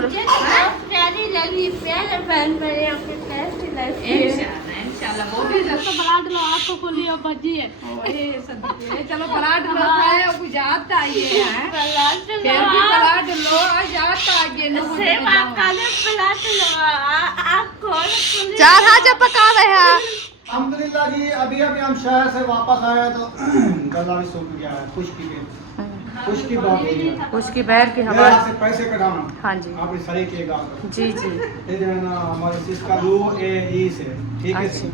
और प्यारी लगी प्यारे बहन मेरी आपके कैसी लगी इंशाल्लाह वो भी तो पराठ लो आपको खुली और भजी है चलो पराठ लो खाए और कुछ याद आइए है फिर भी पराठ लो और याद आइए सेब आपका पलाट लो आपको चार हाजा पका रहे हैं। अल्हम्दुलिल्लाह जी, अभी हम शहर से वापस आए तो गला भी सूख गया है, खुश्की बहुत हो गई है। उसकी बहर की मेरे हमारे हाथ से पैसे कटाना, हाँ जी आप सही किएगा। जी जी ये जो है ना हमारे सिस्का रू ए ई से ठीक है। अच्छा।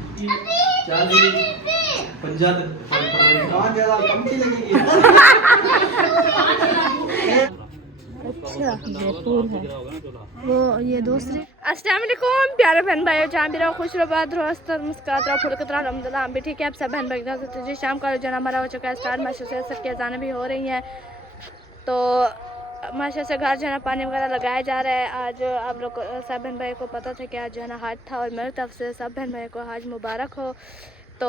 50 कहाँ ज्यादा कम की लगेगी। अच्छा जयपुर है वो ये दूसरे। अस्सलाम वालेकुम प्यारे बहन भाइयों, जहाँ भी रहो खुश रहो, बात रहो, हंसते रहो, मुस्कुराते रहो, फुर्सत रहो, अलहम्दुलिल्लाह हम भी ठीक है। आप सब बहन भाई जी शाम का जो हमारा हो चुका है स्टार्ट, माशा से सबकी अजानें भी हो रही हैं तो माशा से घर जो है ना पानी वगैरह लगाया जा रहा है। आज आप लोग सब बहन भाई को पता था कि आज जो है ना हाज था और मेरी तरफ से सब बहन भाई को हाज मुबारक हो। तो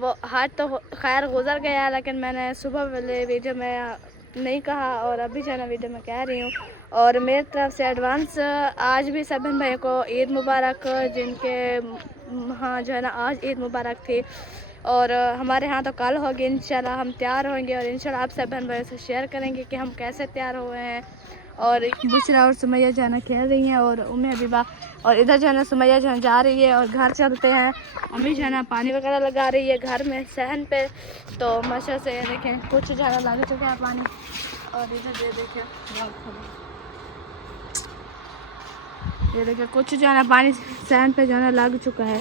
वो हाज तो खैर गुजर गया, लेकिन मैंने सुबह वाले वीडियो में नहीं कहा और अभी जो है ना वीडियो में कह रही हूँ। और मेरी तरफ से एडवांस आज भी सब बहन भाई को ईद मुबारक, जिनके हाँ जो है ना आज ईद मुबारक थी। और हमारे यहाँ तो कल होगी इंशाल्लाह, हम तैयार होंगे और इंशाल्लाह आप सब बहन भाइयों से शेयर करेंगे कि हम कैसे तैयार हुए हैं। और बुशरा और सुमैया जो है ना खेल रही हैं और उम्मे हबीबा, और इधर जो है ना सुमैया जो है जा रही है और घर चलते हैं। अम्मी जो है ना पानी वगैरह लगा रही है घर में सहन पे, तो माशा से देखें कुछ जो है ना लग चुके हैं पानी। और इधर ये देखिए कुछ जो है ना पानी सहन पे जो है ना लग चुका है।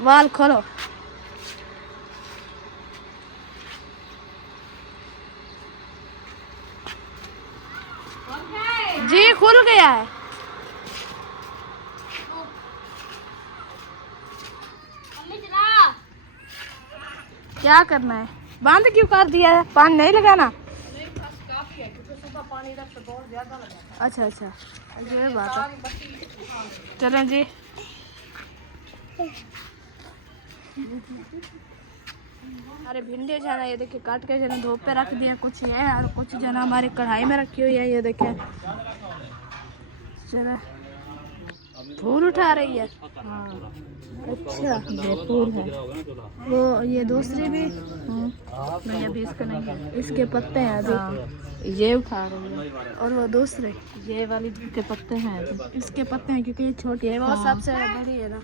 वाल खोलो। जी खुल गया है। क्या करना है, बंद क्यों कर दिया है, पानी नहीं लगाना। अच्छा अच्छा ये बात है। चलें जी अरे भिंडी जो है ना ये देखिए काट के जो है ना धूप पे रख दिया, कुछ ये है और कुछ जो है ना हमारी कढ़ाई में रखी हुई है। ये देखिए चलो फूल उठा रही है। हाँ अच्छा जयपुर है वो ये दूसरी भी नहीं, अभी इसका नहीं है, इसके पत्ते हैं अभी ये उठा रही है। और वो दूसरे ये वाली के पत्ते हैं, इसके पत्ते हैं क्योंकि ये छोटी है, वो सबसे बड़ी है ना।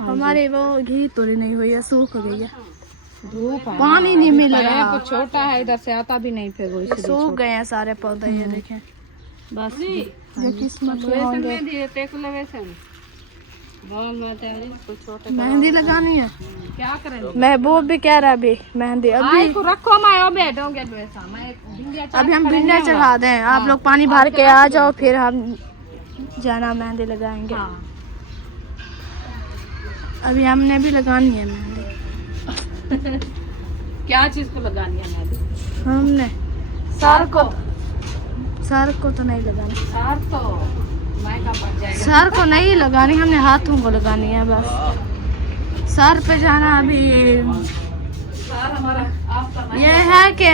हमारी वो घी तोड़ी नहीं हुई है, सूख गई है, पानी नहीं मिल रहा, छोटा है इधर से आता भी नहीं, फिर वो सूख गए हैं सारे पौधे। ये देखें बस जो किस्मत में होंगे। मेहंदी लगानी है, क्या करें। महबूब भी कह रहा है अभी मेहंदी अभी रखो मैं बैठोगे अभी हम भिंडिया चढ़ा दें, आप लोग पानी भर के आ जाओ, फिर हम जाना मेहंदी लगाएंगे। अभी हमने भी लगानी है मेहंदी। क्या चीज को लगानी है मेहंदी? हमने सर को तो नहीं लगानी, सर को नहीं लगानी, हमने हाथों को लगानी है बस। सर पे जाना अभी ये है कि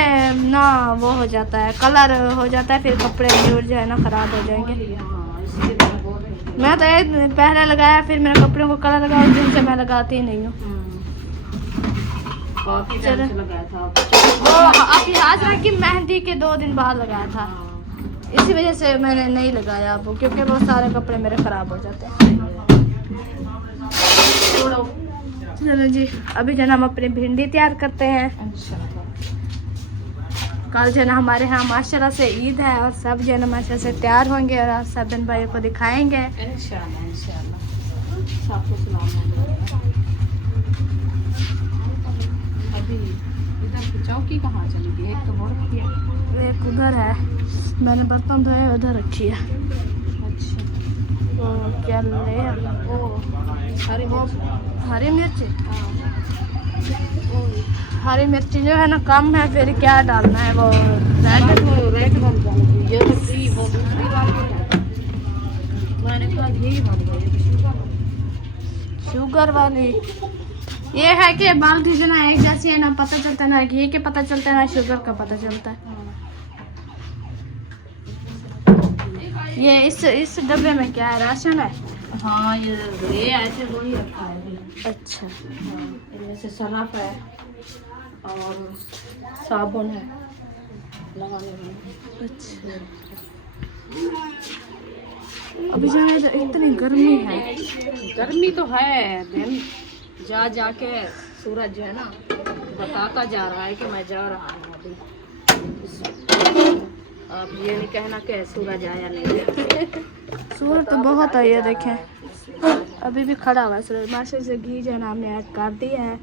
ना वो हो जाता है, कलर हो जाता है, फिर कपड़े जो है ना खराब हो जाएंगे। मैं तो एक पहले लगाया, फिर मेरे कपड़ों को कलर लगा, उस दिन से मैं लगाती ही नहीं हूँ। वो अभी हाजरा की मेहंदी के 2 दिन बाद लगाया था, इसी वजह से मैंने नहीं लगाया अब, क्योंकि वो सारे कपड़े मेरे ख़राब हो जाते हैं। चलो जी अभी जो है हम अपनी भिंडी तैयार करते हैं। कल जो है ना हमारे यहाँ माशाल्लाह से ईद है और सब जो है ना माशाल्लाह से तैयार होंगे और आप सब बहन भाइयों को दिखाएंगे अभी इधर की चौकी कहाँ चली गई? एक तो बहुत है, एक उधर है, मैंने बर्तन धोए उधर रखी है। अच्छा वो क्या ले ओ हरी मिर्ची, हरी मिर्ची जो है ना कम है, फिर क्या डालना है वो रेड बन जाएगी। ये दूसरी वो दूसरी वाली है, मैंने कहा घी बन गई शुगर वाली। ये है कि बाल्टी जो ना एक जैसी है, ना पता चलता है, ना घी के पता चलता है, ना शुगर का पता चलता है। ये इस डब्बे में क्या है, राशन है? हाँ ये ऐसे वही रखा है। अच्छा, इनमें से सरफ है और साबुन है लगाने वाला। अच्छा, अभी जो है तो इतनी गर्मी है। गर्मी तो है, दिन जा जाके सूरज जो है ना बताता जा रहा है कि मैं जा रहा हूँ अभी। अब ये नहीं कहना कि सूरज आया नहीं। सूरज तो बहुत है, ये देखें अभी भी खड़ा हुआ है सूरज। माशा से घी जो है ना हमने ऐड कर दिया है।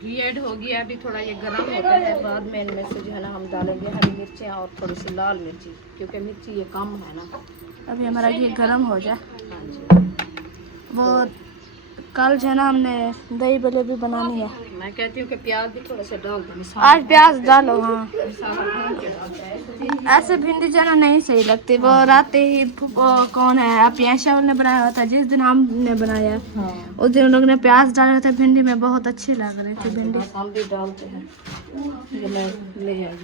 घी ऐड हो गया, अभी थोड़ा ये गर्म होता है, बाद में इनमें से जो है ना हम डालेंगे हरी मिर्चें और थोड़ी सी लाल मिर्ची, क्योंकि मिर्ची ये कम है ना। अभी हमारा घी गर्म हो जाए। हाँ जी। वो कल जो है ना हमने दही बल्ले भी बनानी है। मैं कहती हूँ कि प्याज भी थोड़ा सा डाल दो। आज प्याज डालो। हाँ, ऐसे भिंडी जो है ना नहीं सही लगती। वो रात ही वो कौन है आप यहाँ ने बनाया हुआ था, जिस दिन हमने बनाया उस दिन उन लोग ने प्याज डाले थे भिंडी में, बहुत अच्छी लग रही थी भिंडी। हम भी डालते हैं। ये मैं ले आई,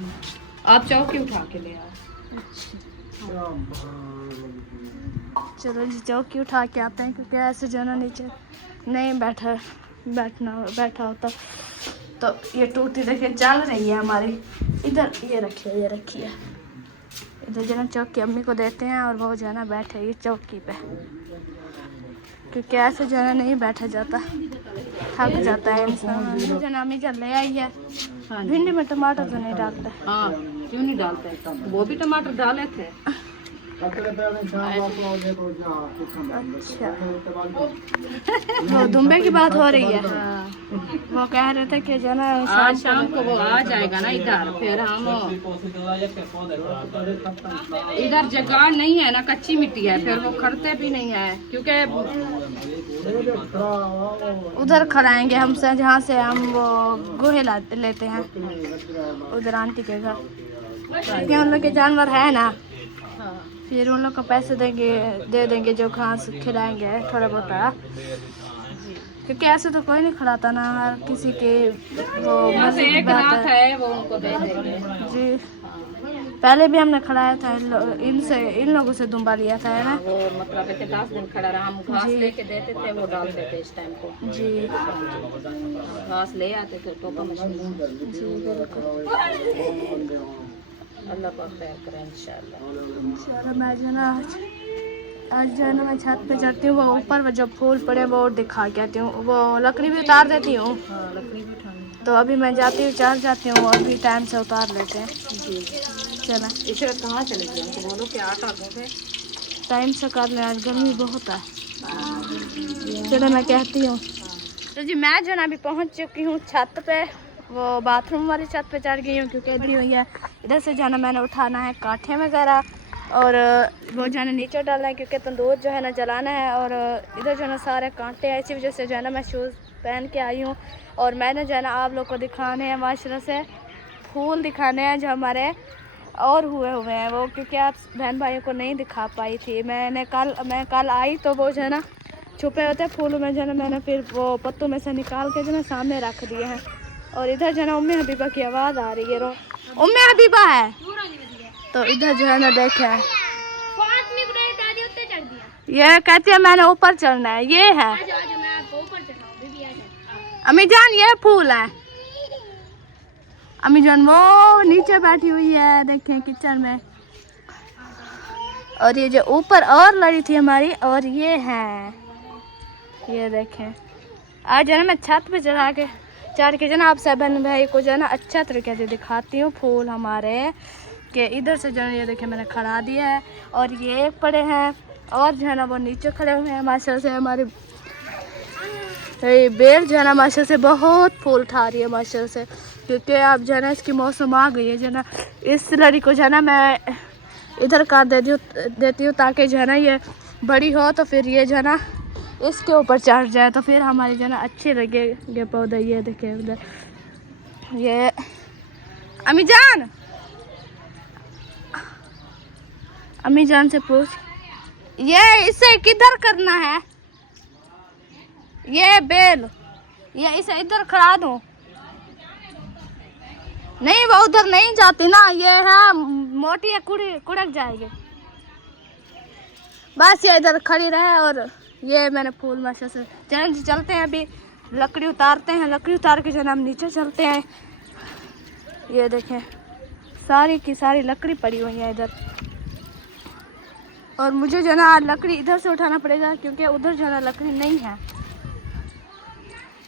आप चौकी उठा के ले आओ। चलो जी चौकी उठा के आते हैं, क्योंकि ऐसे जो है ना नीचे नहीं बैठा होता। तो ये टूटी देखिए चल रही है हमारी। इधर ये रखिए इधर जो है ना चौकी अम्मी को देते हैं, और वो जो है ना बैठे ये चौकी पे, क्योंकि ऐसे जो है ना नहीं बैठा जाता, थक जाता है इंसान। जो है ना अम्मी जब ले आई है। भिंडी में टमाटर तो नहीं डालते। हाँ क्यों नहीं डालते, वो भी टमाटर डाले थे। अच्छा, वो दुम्बे की बात हो रही है। वो कह रहे थे कि जो है ना आज शाम को वो आ जाएगा ना इधर, फिर हम इधर जगह नहीं है ना, कच्ची मिट्टी है, फिर वो खड़ते भी नहीं है, क्योंकि उधर खड़ाएंगे हमसे, जहाँ से हम वो गोहे लेते हैं, उधर आंटी के घर। क्योंकि उन लोग के जानवर है ना, फिर उन लोग को पैसे दे देंगे जो घास खिलाएंगे थोड़ा बहुत, क्योंकि ऐसे तो कोई नहीं खिलाता ना, हर किसी के वो एक रात है वो उनको दे देंगे। जी, पहले भी हमने खिलाया था इन लोगों से दुम्बा लिया था, है ना। वो मतलब 10 दिन खड़ा रहा, हम घास लेके देते थे, वो डालते थे इस टाइम को। जी, घास ले आते थे टोपा मशीन। जी बिल्कुल। अल्लाह पाक खैर करे इंशाल्लाह। चलो मैं जो ना आज जो है ना मैं छत पे चढ़ती हूँ, वो ऊपर वो जब फूल पड़े वो दिखा के आती हूँ, वो लकड़ी भी उतार देती हूँ। हाँ लकड़ी भी उठानी। तो अभी मैं जाती हूँ, चढ़ जाती हूँ, और भी टाइम से उतार लेते हैं। जी चला इसे कहाँ चले गए, उनको बोलो कि आटा दे, टाइम से कर लें, आज गर्मी बहुत है। चलो मैं कहती हूँ। तो जी मैं जो है ना अभी पहुँच चुकी हूँ छत पे, वो बाथरूम वाली छत पे चढ़ गई हूँ, क्योंकि इधर हुई है। इधर से जाना मैंने उठाना है काठे वगैरह, और वो जो है ना नीचे डालना है, क्योंकि तंदूर जो है ना जलाना है। और इधर जो है ना सारे कांटे हैं, इसी वजह से जो है ना मैं शूज़ पहन के आई हूँ। और मैंने जो है ना आप लोग को दिखाने हैं, माशाल्लाह से फूल दिखाने हैं जो हमारे और हुए हैं वो, क्योंकि आप बहन भाइयों को नहीं दिखा पाई थी। मैं कल आई तो वो जो है ना छुपे होते फूलों में, जो है ना मैंने फिर वो पत्तों में से निकाल के जो है सामने रख दिए हैं। और इधर जो है ना उम्मी हबीबा की आवाज़ आ रही है, उम्मी हबीबा है। तो इधर जो है ना देखे ये कहती है मैंने ऊपर चढ़ना है, ये है अम्मी जान, ये फूल है अम्मी जान, वो नीचे बैठी हुई है देखें किचन में। और ये जो ऊपर और लड़ी थी हमारी, और ये है, ये देखें। आज जो है ना मैं छत पे चढ़ के जो ना आप सब बहन भाई को जो है ना अच्छा तरीके से दिखाती हूँ फूल हमारे के। इधर से जो है ये देखें मैंने खड़ा दिया है, और ये पड़े हैं, और जो है ना वो नीचे खड़े हुए हैं। माशाल्लाह से हमारी बेल जो है ना माशाल्लाह से बहुत फूल उठा रही है माशाल्लाह से, क्योंकि अब जो है ना इसकी मौसम आ गई है। जो है ना इस लड़ी को जो है ना मैं इधर कर देती हूँ ताकि जो है ना ये बड़ी हो, तो फिर ये जो है ना इसके ऊपर चढ़ जाए, तो फिर हमारी जो है ना अच्छे लगेंगे पौधे। ये देखे उधर, ये अम्मी जान से पूछ, ये इसे किधर करना है, ये बेल, ये इसे इधर खड़ा दो। नहीं वो उधर नहीं जाती ना, ये है मोटी है, कुड़क जाएगी। बस ये इधर खड़ी रहे। और ये मैंने फूल माशा से चलते हैं। अभी लकड़ी उतारते हैं, लकड़ी उतार के जो है हम नीचे चलते हैं। ये देखें सारी की सारी लकड़ी पड़ी हुई है इधर। और मुझे जो है ना लकड़ी इधर से उठाना पड़ेगा क्योंकि उधर जो है ना लकड़ी नहीं है।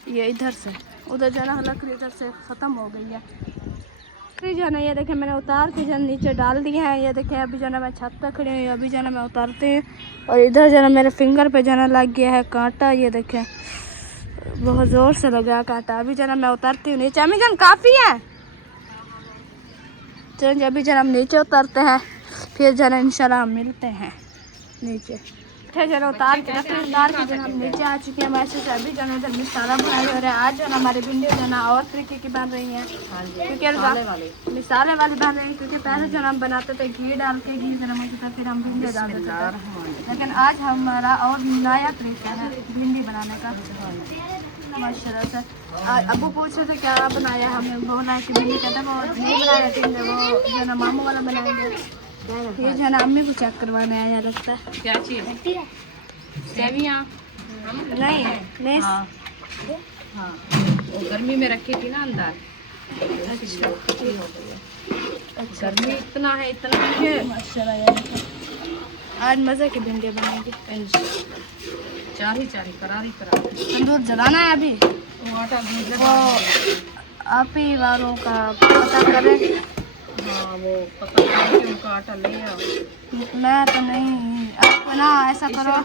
ये इधर से उधर जो है ना लकड़ी इधर से ख़त्म हो गई है। लकड़ी जो है ना ये देखें मैंने उतार के जो है नीचे डाल दिए हैं। ये देखें अभी जो है ना मैं छत पर खड़ी हुई हूँ, अभी जो है ना मैं उतारते हैं। और इधर जो है ना मेरे फिंगर पे जो है ना लग गया है कांटा। ये देखें बहुत ज़ोर से लगा कांटा। अभी जो है ना मैं उतारती हूँ नीचे। अम्मी जान काफ़ी है। चलो अभी जो है हम नीचे उतरते हैं, फिर जो है ना इंशाल्लाह हम मिलते हैं नीचे। फिर जो है उतार के जो हम नीचे आ चुके हैं। वैसे से अभी जो है इधर मिसाला बनाई हो रहा है। आज जो है ना हमारी भिंडी जो है ना और तरीके की बन रही हैं, क्योंकि मिसाले वाली बन रही है। क्योंकि पहले जो हम बनाते थे घी डाल के, घी गर्म होता था, फिर हम भिंडी डाल देते थे। लेकिन आज हमारा और नया तरीका है भिंडी बनाने का माशाल्लाह से। अबू पूछ रहे थे क्या बनाया, हमने बोला कि भिंडी कहता वो नहीं बनाया थे, वो जो है ना मामू वाला बनाएंगे। ये जो है ना अम्मी को चेक करवाने आया लगता है। क्या चीज़? सेवियाँ नहीं नहीं हाँ हाँ, वो गर्मी में रखी थी ना अंदर। अच्छा गर्मी इतना है माशाल्लाह यार। आज मज़े की भिंडी बनाएंगे। चारी करारी तंदूर जलाना है अभी। वो आटा वो आप ही वालों का पता करें। हाँ वो पता नहीं उनका आटा ले आओ। मैं तो नहीं, आप ना ऐसा करो,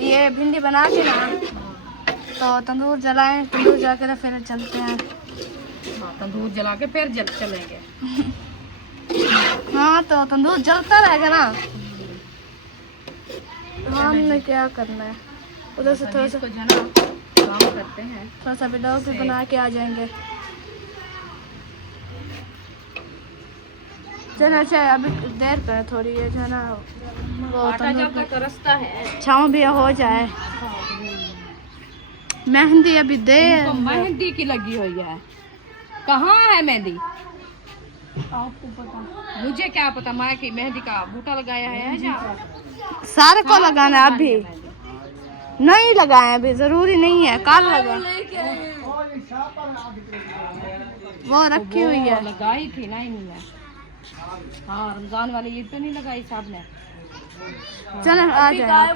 ये भिंडी बना के ना तो तंदूर जलाएं, तंदूर जला के फिर चलते हैं। हाँ तंदूर जला के फिर चलेंगे। हाँ तो तंदूर जलता रहेगा ना। हमने क्या करना है, उधर से थोड़ा सा इसको जो है ना काम करते हैं, थोड़ा सा वीडियो भी बना के आ जाएंगे। चलो अच्छा अभी देर कर थोड़ी, ये जो है ना वो आटा जब तक रस्ता है छाँव भी हो जाए। मेहंदी अभी दे तो मेहंदी की लगी हुई है। कहाँ है मेहंदी? आपको पता, मुझे क्या पता, मैं कि मेहंदी का बूटा लगाया है जहाँ सारे को लगाना है अभी नहीं लगाए, अभी जरूरी नहीं है, कल लगा वो रखी हुई है। लगाई थी ना इन्होंने। हाँ रमजान वाले ईद पे नहीं लगाई साहब ने। चलो आ जाए।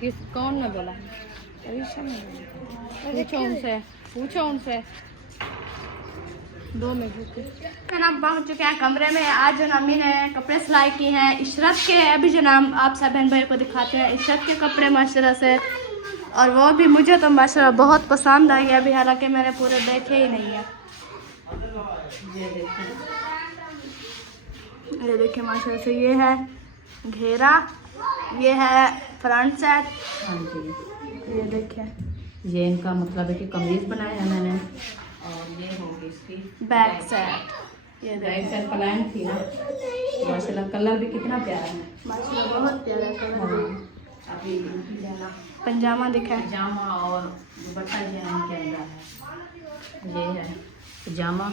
किस कौन ने बोला? पूछो उनसे 2 मिनट। हम पहुंच चुके हैं कमरे में। आज जो अम्मी ने कपड़े सिलाई की हैं इशरत के। अभी जो नाम आप सब बहन भाई को दिखाते हैं इशरत के कपड़े माशाल्लाह से, और वो भी मुझे तो माशाल्लाह बहुत पसंद आई है। अभी हालांकि मैंने पूरे देखे ही नहीं है। ये देखिए माशाल्लाह से, ये है घेरा, ये है फ्रंट साइड। हाँ जी ये देखिए ये इनका मतलब है कि कमीज बनाया है मैंने, और ये होगी इसकी बैक साइड। ये बैक साइड प्लान थी ना माशाल्लाह। कलर भी कितना प्यारा है माशाल्लाह, बहुत प्यारा कलर। अभी इनकी जाना पंजामा दिखा है, पजामा और दुपट्टा जो है इनके अंदर है। ये है पजामा,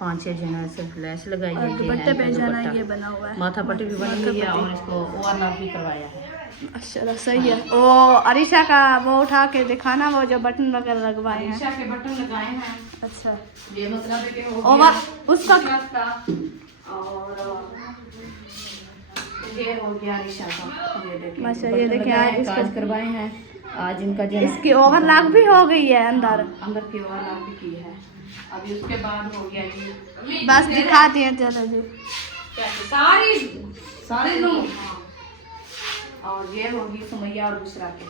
5-6 जो है सिर्फ लैस लगाई है। दुपट्टे पे जाना ये बना हुआ है, माथा पट्टी भी बनी हुई है और इसको ओवरलॉक भी करवाया है। माशाल्लाह सही है। वो अरीशा का वो उठा के दिखाना, वो जो बटन वगैरह लगवाए हैं। अरीशा के बटन लगाए हैं। अच्छा ये मतलब है कि हो और गया उसका और ये हो गया अरीशा का। ये देखिए माशाल्लाह, ये देखिए आज इसको काज करवाए हैं। आज इनका जो इसकी ओवरलॉक भी हो गई है अंदर की ओवरलॉक भी की है। अभी उसके बाद हो गया ये बस दिखा दिए। चलो जी सारी लो। और ये होगी सुमैया और बुशरा के।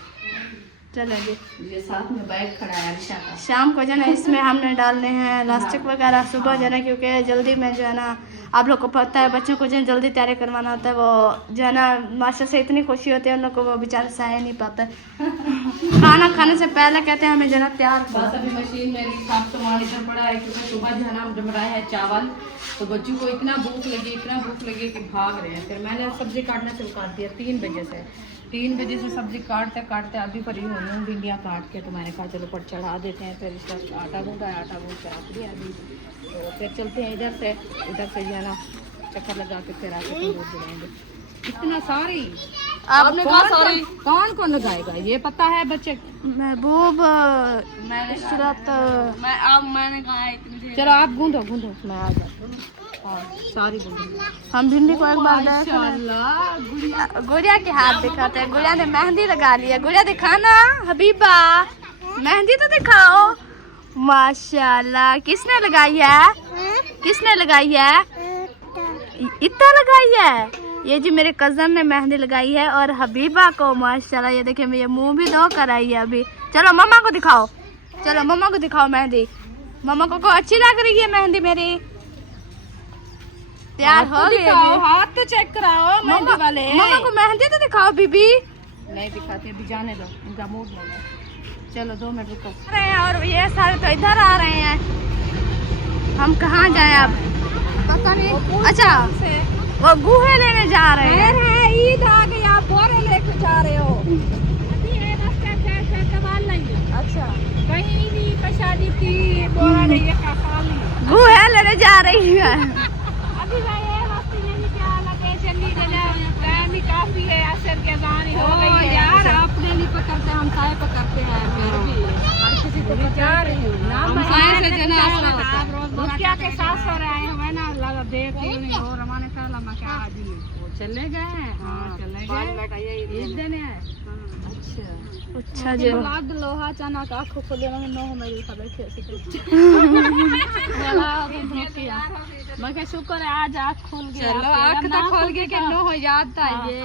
चलो जी ये साथ में बैग खड़ा है अरीशा का। शाम को जो है ना इसमें हमने डालने हैं इलास्टिक वगैरह। सुबह जो है ना क्योंकि जल्दी में जो है ना आप लोग को पता है बच्चों को जो है जल्दी तैयारी करवाना होता है। वो जो है ना मास्टर से इतनी खुशी होती है उन लोग को, वो बेचारे सह नहीं पाते। खाना खाने से पहले कहते हैं हमें जो है ना तैयार बस अभी मशीन मेरी साफ सामान इधर पड़ा है क्योंकि सुबह जो है ना हम जब बनाए हैं चावल, तो बच्चों को इतना भूख लगी कि भाग रहे हैं। फिर मैंने सब्जी काटना शुरू कर दिया 3 बजे से। 3 बजे से सब्जी काटते काटते अभी फ्री हुई हूँ, भिंडियाँ काट के। तो मैंने कहा चलो पर चढ़ा देते हैं, फिर इसका आटा गूंदा है, आटा गूंद के रख दिया अभी। तो फिर चलते हैं इधर से जो है ना चक्कर लगा के फिर आके तंदूर बनाएंगे। इतना सारी आपने कहा सारी कौन कौन लगाएगा ये पता है बच्चे? महबूब मैंने नुसरत मैंने कहा इतनी चलो आप गूंदो गूंदो, मैं आ जाती हूँ। हाँ, सारी गूंदो। हम भिंडी को एक बार गुड़िया के हाथ दिखाते हैं। गुड़िया ने मेहंदी लगा लिया। गुड़िया दिखाना हबीबा, मेहंदी तो दिखाओ। माशाल्लाह, किसने लगाई है? किसने लगाई है? इतना लगाई है। ये जी मेरे कज़न ने मेहंदी लगाई है और हबीबा को माशाल्लाह ये देखिए मैं ये मुंह भी धो कर आई है अभी। चलो मम्मा को दिखाओ, चलो मम्मा को दिखाओ मेहंदी। मम्मा को अच्छी लग रही है मेहंदी मेरी। तैयार हो गई है। हाथ तो चेक कराओ मेहंदी वाले। मम्मा को मेहंदी तो दिखाओ बीबी। नहीं दिखाते, अभी जाने दो, इनका मूड नहीं है। चलो 2 मिनट रुको। रहे हैं और ये सारे तो इधर आ रहे हैं। हम कहाँ जाए अब पता नहीं। अच्छा वो गुहे लेने जा रहे हैं। ईद आ गई, आप बोरे लेके जा रहे हो? अभी ये रास्ता क्या कमाल नहीं है। अच्छा, कहीं नहीं प्रसादी की बोरा नहीं है खाली। गुहे लेने जा रही है। अभी भाई ये रास्ते में क्या लगे जल्दी जल्दी काफी है असर के जानी हो गई है यार आपने नहीं पकड़ते, हम साए पकड़ते हैं। फिर भी हर किसी को जा रही हूँ ना, हम साए से जना मुखिया के साथ हो रहे हैं मैं ना लगा देख नहीं हो रमाने साला मैं क्या आज वो चले गए। हाँ चले गए, ईद देने आए। अच्छा अच्छा जी लाग लोहा चना का आंखों खोले ना नो मेरी खबर कैसे मैं क्या शुक्र है आज आँख खुल गया। चलो आँख तो खोल के नो हो याद था ये।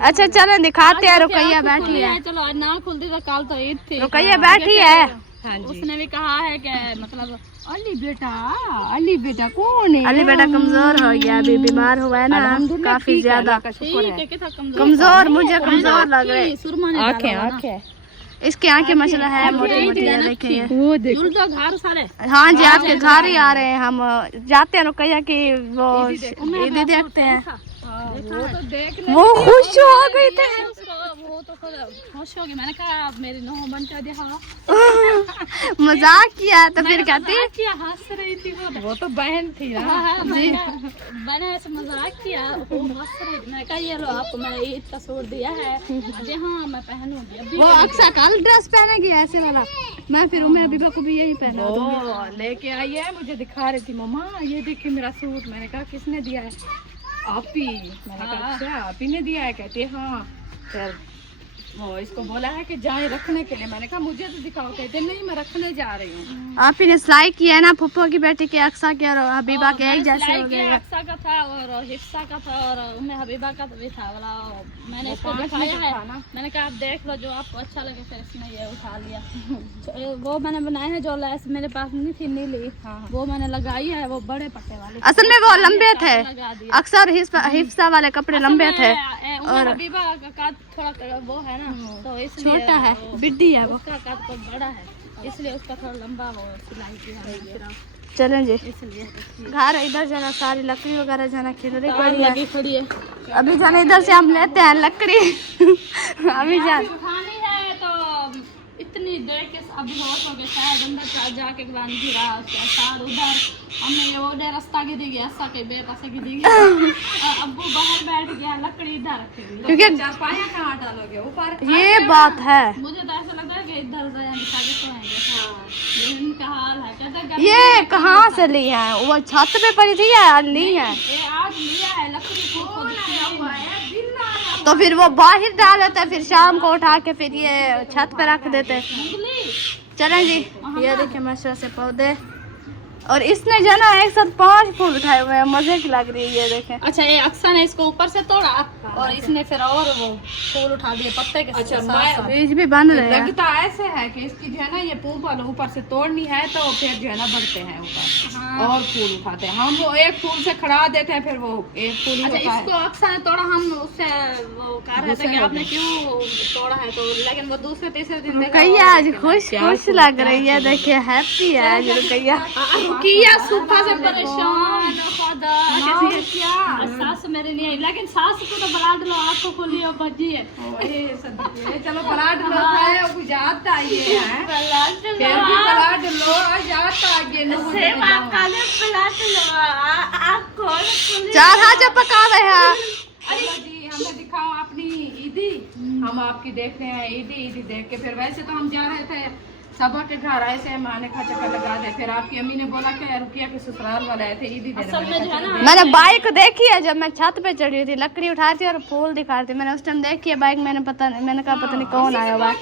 अच्छा चलो दिखाते हैं। रुकैया बैठी है। चलो आज ना खुलती तो कल तो ईद थी। रुकैया बैठी है। हाँ जी, उसने भी कहा है कि मतलब अली बेटा कौन है? अली बेटा कमजोर हो गया, अभी बीमार हुआ है ना काफी ज्यादा। कमजोर, मुझे कमजोर लग रहा है। आँखें इसकी आंखें मसला है, मोटी मोटी है देखिए। वो देखो तो घर सारे हाँ जी आपके घर ही आ रहे हैं। हम जाते हैं रुकैया की वो ईदी देखते हैं। वो तो देख वो खुश हो गई थे। वो तो खुश हो गई। मैंने कहा मेरी नोह बनता दिया मजाक किया तो फिर कहती क्या हंस रही थी वो तो बहन थी ना। मैंने ऐसे मजाक किया वो हंस रही थी। मैंने कहा ये लो आपको मैंने ईद का सूट दिया है। जी हाँ मैं पहनूंगी अभी। वो अक्सर कल ड्रेस पहनेगी ऐसे वाला। मैं फिर उम्र अबीबा को भी यही पहना दूंगी। वो लेके आई है, मुझे दिखा रही थी मम्मा ये देखिए मेरा सूट। मैंने कहा किसने दिया है? आपी। मैंने कहा अच्छा आपी ने दिया है? कहती है हाँ। फिर वो इसको बोला है कि जाए रखने के लिए। मैंने कहा मुझे तो दिखाओ। कहते नहीं मैं रखने जा रही हूँ। आप ही ने सिलाई किया है ना फुप्पो की बेटी के अक्सा के और हबीबा के एक जैसे हो गए। अक्सा का था और हिफ्सा का था और उम्मे हबीबा का भी था वाला। मैंने इसको दिखाया है। मैंने कहा आप देख लो जो आपको अच्छा लगे। फिर इसने ये उठा लिया। वो मैंने बनाए हैं जो लैस मेरे पास नहीं थी नीली। वो मैंने लगाई है वो बड़े पट्टे वाली। असल में वो लंबे थे। अक्सर हिफ्सा वाले कपड़े लंबे थे और हबीबा का थोड़ा वो है ना तो इसलिए छोटा है, बिड्डी है वो। उसका कद तो बड़ा है इसलिए उसका थोड़ा लंबा वो सिलाई की है। चलें जी इसलिए घर इधर जाना, सारी लकड़ी वगैरह जाना खिलरी पड़ी है। खड़ी है अभी जाना इधर से हम लेते हैं लकड़ी। अभी जान उठानी है तो इतनी देर के अभी होश हो गया शायद अंदर जाके बन गिरा उसके साथ उधर हमने ये वो रास्ता गिरी गया ऐसा के बेपासा गिरी गया। अब्बू बाहर बैठ गया लकड़ी इधर रखी हुई। क्योंकि चारपाया कहाँ डालोगे? ऊपर। ये बात है। मुझे तो ऐसा लगता है कि इधर से बिछा के सोएंगे। ये इनका हाल है। कहते ये कहाँ से ली है? वो छत पे पड़ी थी या ली है? ये आज लिया है लकड़ी को खुद किया हुआ है। तो फिर वो बाहर डाल देते, फिर शाम को उठा के फिर ये छत पे रख देते। चलें जी ये देखिए माशा से पौधे। और इसने जो ना एक साथ 5 फूल उठाए हुए हैं, मजे की लग रही है ये देखें। अच्छा ये अक्सा ने इसको ऊपर से तोड़ा और इसने फिर और वो फूल उठा दिए पत्ते के अच्छा बीज भी बन रहे हैं। लगता ऐसे है कि इसकी जो है ना ये पूंपल ऊपर से तोड़नी है तो फिर जो है ना बढ़ते हैं ऊपर और फूल उठाते हैं। हम वो एक फूल से खड़ा देते हैं फिर वो एक फूल ही अच्छा होता है। इसको अक्सा ने तोड़ा। हम उससे वो कह रहे थे कि आपने क्यों तोड़ा है तो लेकिन वो दूसरे तीसरे दिन देखा रुकैया आज खुश खुश लग रही है। देखिए हैप्पी है आज रुकैया। रुकिया सुबह से परेशान खुदा कैसी क्या सास मेरे नहीं आई, लेकिन सास को तो बुला दो, आपको खोली और भजी है। चलो पलाट लो है अब जाता ये है फिर भी पलाट लो जाता ये सेब आप काले पलाट लो आपको। चार हाजा पका रहे हैं। अरे जी हमें दिखाओ अपनी ईदी, हम आपकी देख रहे हैं ईदी ईदी देख के। फिर वैसे तो हम जा रहे थे सबा के घर, ऐसे हम आने का चक्कर लगा दे। फिर आपकी अम्मी ने बोला कि रुकिया के ससुराल वाले आए थे ईदी देने। मैंने बाइक देखी है जब मैं छत पे चढ़ी थी, लकड़ी उठाई थी और फूल दिखा रही थी। मैंने उस टाइम देखी है बाइक, मैंने कहा पता नहीं कौन आया हुआ है।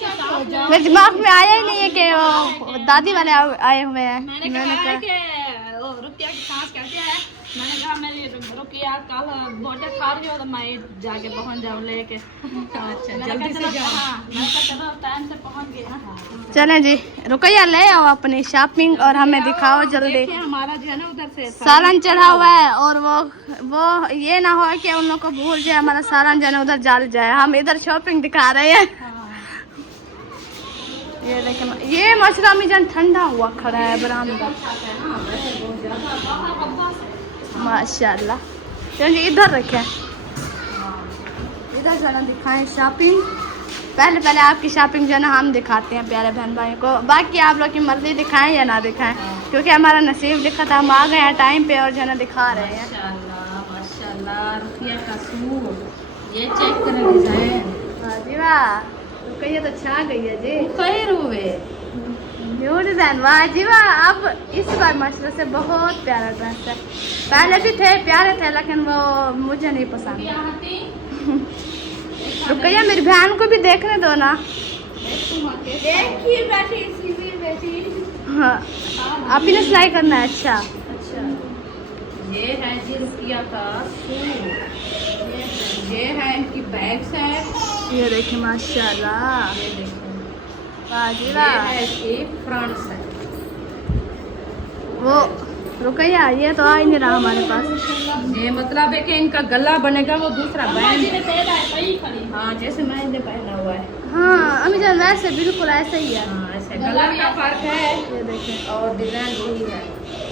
मेरे दिमाग में आया ही नहीं है कि वो दादी वाले आए हुए हैं। मैंने कहा कि रुकिया की सांस कहते हैं, मैंने कहा मेरी रुकिया कल बोटे खा रही हो तो मैं जाके पहुंच जाऊँ लेके। अच्छा जल्दी से जाओ। मैंने कहा चलो टाइम से पहुंच गए ना। चलें जी, रुकैया ले आओ अपनी शॉपिंग और हमें दिखाओ जल्दी। देखिए हमारा जो है ना उधर से सालन चढ़ा हुआ है और वो ये ना हो कि उन लोग को भूल जाए हमारा सालन जो है ना उधर जल जाए। हम इधर शॉपिंग दिखा रहे हैं। ये देखिए ये मशरा में जन ठंडा हुआ खड़ा है बरामदा माशाल्लाह। चलिए इधर रखें, इधर जरा दिखाएं शॉपिंग। पहले आपकी शॉपिंग जो है ना हम दिखाते हैं प्यारे बहन भाइयों को, बाकी आप लोग की मर्जी दिखाएं या ना दिखाएं, क्योंकि हमारा नसीब लिखा था। हम आ गए हैं टाइम पे और जो है ना दिखा रहे हैं। माशाल्लाह रुकिया का सूट, ये चेक करें डिजाइन। वाह जी वाह, रुकैया तो छा गई है जी। कई रुए न्यू डिजाइन, वाह जी वाह। अब इस बार मशरा से बहुत प्यारा ड्रेस है। पहले भी थे प्यारे थे लेकिन वो मुझे नहीं पसंद। रुकैया मेरी बहन को भी देखने दो ना। हाँ आप ही ने सिलाई करना है। अच्छा ये है जी रुकिया का सूट, ये है इनकी बैग सेट, ये देखिए माशाल्लाह, ये देखिए वाह जी ये वाह। है इसकी फ्रंट सेट। वो रुकैया ये तो आ ही नहीं रहा हमारे पास। ये मतलब है कि इनका गला बनेगा वो दूसरा बैंड। खड़ी हाँ जैसे मैंने पहना हुआ है। हाँ अम्मी जान वैसे बिल्कुल ऐसा ही है। हाँ ऐसे गला का फर्क है ये देखिए और डिजाइन वही है।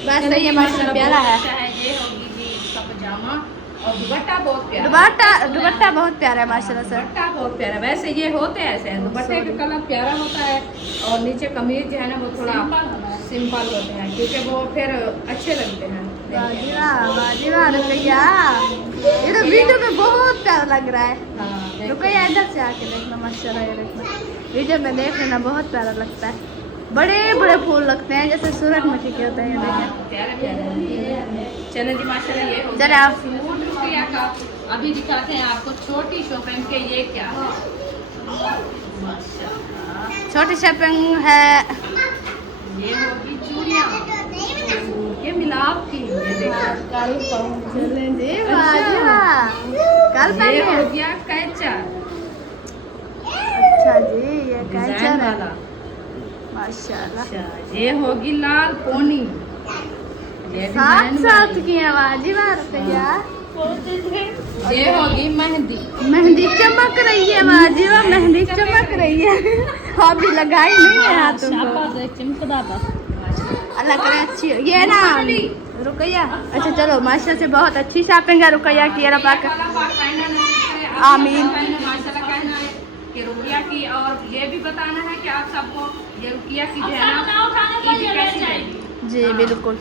वैसे ये माशाल्लाह प्यारा है। ये होगी जी इसका पजामा और दुपट्टा बहुत प्यारा। दुपट्टा बहुत प्यारा है माशाल्लाह से। दुपट्टा बहुत प्यारा, वैसे ये होते हैं ऐसे हैं। दुपट्टे का कलर प्यारा होता है और नीचे कमीज जो है ना वो थोड़ा सिंपल होते हैं क्योंकि वो फिर अच्छे लगते हैं। वाह जी वाह रुकैया, ये तो वीडियो में बहुत प्यारा लग रहा है। हाँ रुकैया इधर से आके देखना माशाल्लाह, ये देखना वीडियो में देख लेना बहुत प्यारा लगता है। बड़े बड़े फूल लगते हैं जैसे सूरजमुखी के होते हैं। ये देखें प्यारे प्यारे। चलो जी माशाल्लाह ये हो चले आप सूट रुकिया का। अभी दिखाते हैं आपको छोटी शॉपिंग के। ये क्या है माशाल्लाह, छोटी शॉपिंग है। ये होगी चूड़ियाँ, ये मिलाप की। ये देखो चलें जी, वाह जी वाह। कल ये पहने हो गया कैचर। अच्छा जी, ये डिजाइन कैचर है वाला। माशाल्लाह। अच्छा ये होगी लाल पोनी। ये साथ डिजाइन साथ वाली। की आवाज ही बार रुकैया। ये होगी मेहंदी। मेहंदी चमक रही है, वाह जी वाह, मेहंदी चमक रही है। अभी लगाई नहीं है हाथों को। अल्लाह करे अच्छी हो। ये ना रुकैया, अच्छा चलो माशा से बहुत अच्छी शॉपिंग है रुकैया की। आमीन। माशाल्लाह कहना है कि रुकिया की, और ये भी बताना है कि आप सबको ये रुकिया की जो है ना ईद कैसी लगी। जी बिल्कुल।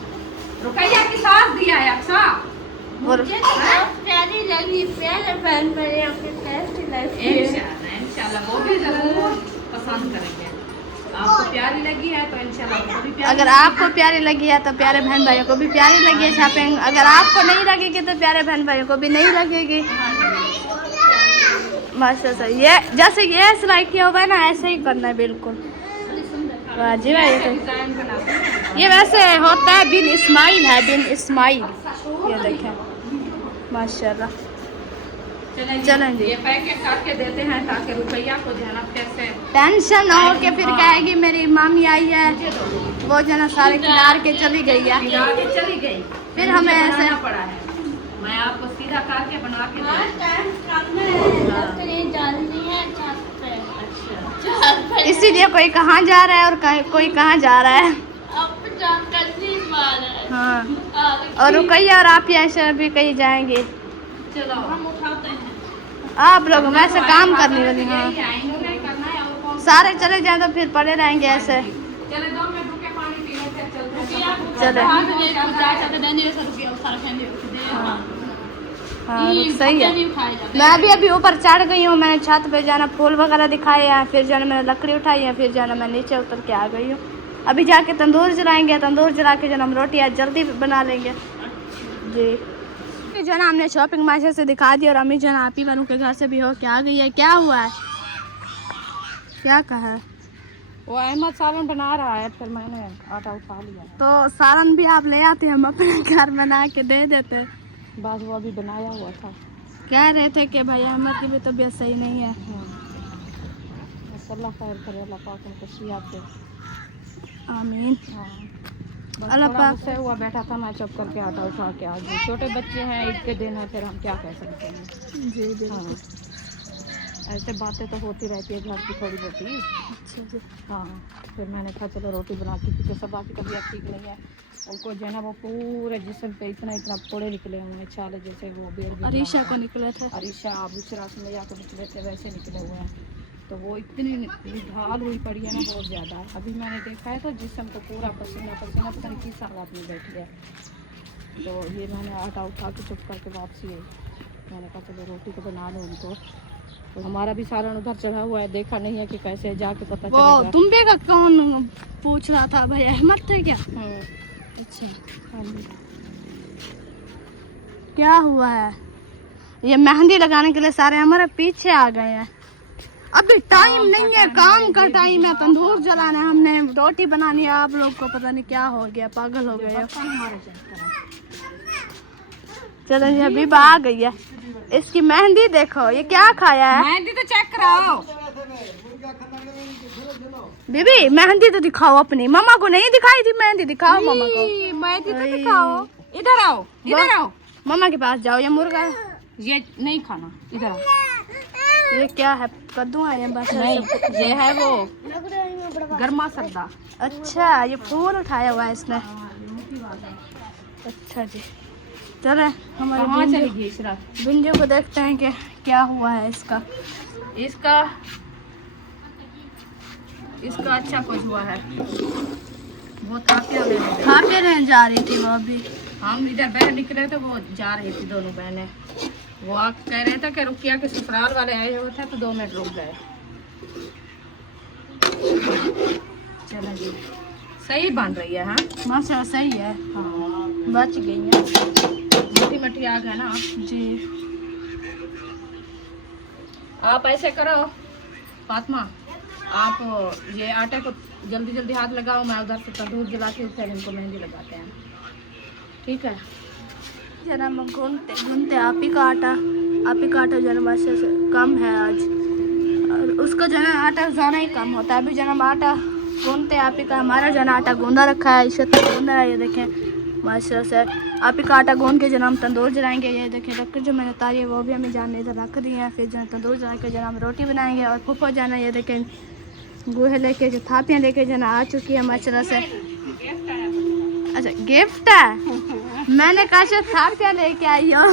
रुकिया की साथ दिया है अक्सा। और प्यारी लगी, प्यारे बहन भाइयों के टेस्टी लगी। इंशाल्लाह वो भी जरूर पसंद करेंगे। आपको प्यारी लगी है तो इंशाल्लाह उनको भी प्यारी अगर आपको प्यारी लगी है तो प्यारे बहन भाइयों को भी प्यारी लगी है शॉपिंग। अगर आपको नहीं लगेगी तो प्यारे बहन भाइयों को भी नहीं लगेगी। माशाल्लाह ये जैसे ये सिलाई किया हुआ है ना ऐसे ही करना है बिल्कुल। वाह जी वाह। डिजाइन बनाते हैं। ये वैसे होता है बिन इस्माइल है, बिन इस्माइल। ये देखें माशाल्लाह। चलें जी। ये पैकेट करके देते हैं ताकि रुपया को जो है ना फिर से टेंशन ना हो कि फिर कहेगी मेरी मामी आई है वो जो ना सारे खिलार के चली गई है। आगे चली गई फिर हमें ऐसे बनाना पड़ा है। मैं आपको सीधा करके बना के दूँ। इसीलिए कोई कहाँ जा रहा है और कोई कहाँ जा रहा है। हाँ और रुकैया और आप ऐसे अभी कहीं जाएंगे। चलो हम उठाते हैं। आप लोग वैसे काम करने वाली। हाँ सारे चले जाए तो फिर पड़े रहेंगे ऐसे। चले 2 मिनट रुके पानी पीने से चलते हैं। चले हाँ सही है। मैं भी अभी ऊपर चढ़ गई हूँ। मैंने छत पे जाना फूल वगैरह दिखाए हैं, फिर जाना मैंने लकड़ी उठाई है, फिर जाना मैं नीचे उतर के आ गई हूँ। अभी जाके तंदूर जलाएंगे, तंदूर जला के जो हम रोटी आज जल्दी बना लेंगे जी। जो ना हमने शॉपिंग मार्केट से दिखा दी और अम्मी जो ना आपी वालों के घर से भी हो के आ गई है। क्या हुआ है, क्या कहा है? वो अहमद सालन बना रहा है, फिर मैंने आटा उठा लिया। तो सालन भी आप ले आते, हम अपने घर बना के दे देते। बस वो अभी बनाया हुआ था। कह रहे थे कि भाई अहमद की भी तबीयत सही नहीं है। अल्लाह खैर करे, अल्लाह पाक उनको सेहत दे। आमीन। अल्लाह पाक से हुआ बैठा था, मैं चुप करके आटा उठा के आ गई। छोटे बच्चे हैं, ईद के दिन है, फिर हम क्या कह सकते हैं। जी जी हाँ ऐसे बातें तो होती रहती है घर की थोड़ी बहुती। अच्छा जी। हाँ फिर मैंने कहा चलो रोटी बना के, क्योंकि सब की तबीयत ठीक नहीं है। उनको जो है ना वो पूरे जिस्म पे इतना फोड़े निकले हुए हैं, छाले जैसे वो बेर। अरीशा को निकले थे। अरीशा बुशरा सुमैया को निकले थे, वैसे निकले हुए हैं। तो वो इतनी ढाल हुई पड़ी है ना, बहुत ज़्यादा। अभी मैंने देखा है तो जिस्म को पूरा पसीना पसीना, पता नहीं किस हालात में बैठी है। तो ये मैंने आटा उठा के चुप करके वापसी आई। मैंने कहा चलो रोटी तो बना लो उनको। तो हमारा भी सालन उधर चढ़ा हुआ है, देखा नहीं है कि कैसे जाके पता वो चलेगा। तुम भी का कौन पूछ रहा था, भाई अहमद थे क्या? अच्छा हाँ जी। क्या हुआ है? ये मेहंदी लगाने के लिए सारे हमारे पीछे आ गए हैं। अभी टाइम नहीं है, काम का टाइम है, तंदूर जलाना है, हमने रोटी बनानी है। आप लोग को पता नहीं क्या हो गया, पागल हो गए। चलो जी अभी आ गई है। इसकी मेहंदी देखो, ये क्या खाया है? मेहंदी तो चेक कराओ बीबी, मेहंदी तो दिखाओ अपनी। मामा को नहीं दिखाई थी मेहंदी, दिखाओ मामा को। मेहंदी तो दिखाओ। इधर आओ, इधर आओ। मामा के पास जाओ। ये मुर्गा ये नहीं खाना, इधर आओ। ये क्या है? कद्दू है ये बस? नहीं ये है वो गर्मा सरदा। अच्छा ये फूल उठाया हुआ है इसने। अच्छा जी चले हमारे चलेगी इशरा। बिंजू को देखते हैं कि क्या हुआ है इसका। इसका अच्छा कुछ हुआ है। वो खाते रहने जा रही थी वो अभी। हम इधर बहन निकले थे, वो जा रही थी दोनों बहनें। वो कह रहे थे कि रुकिया के ससुराल वाले आए हुए थे, तो 2 मिनट रुक गए। चलो जी सही बन रही है। हाँ माशा सही है। हाँ बच गई है। मोटी मटी आग है ना जी। आप ऐसे करो फातिमा, आप ये आटे को जल्दी जल्दी हाथ लगाओ, मैं उधर से तंदूर जला के फिर इनको मेहंदी लगाते हैं, ठीक है? जरा हम घूमते घूमते आप ही का आटा जन्म से कम है आज, और उसका जना आटा ज़्यादा ही कम होता है। अभी जन्म आटा गूंदते आप ही का, हमारा जना आटा गूंदा रखा है, इसे तो गूंदा है। ये देखें माशा से आप ही का आटा गूंद के जना हम तंदूर जलाएंगे। ये देखें लकड़ी जो मैंने तारी है वो भी हमें जाने इधर रख दी है। फिर जो तंदूर जला के जना हम रोटी बनाएंगे। और फूफा जाना ये देखें गुहे लेके जो थापियाँ लेके जना आ चुकी है माशा से। अच्छा गिफ्ट है, मैंने कहा शायद थापियाँ लेके आई हो।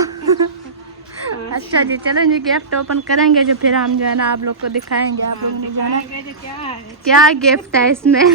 अच्छा जी चलो जी गिफ्ट ओपन करेंगे जो फिर हम जो है ना आप लोग को दिखाएंगे। आप लोग ने जाना क्या गिफ्ट है इसमें।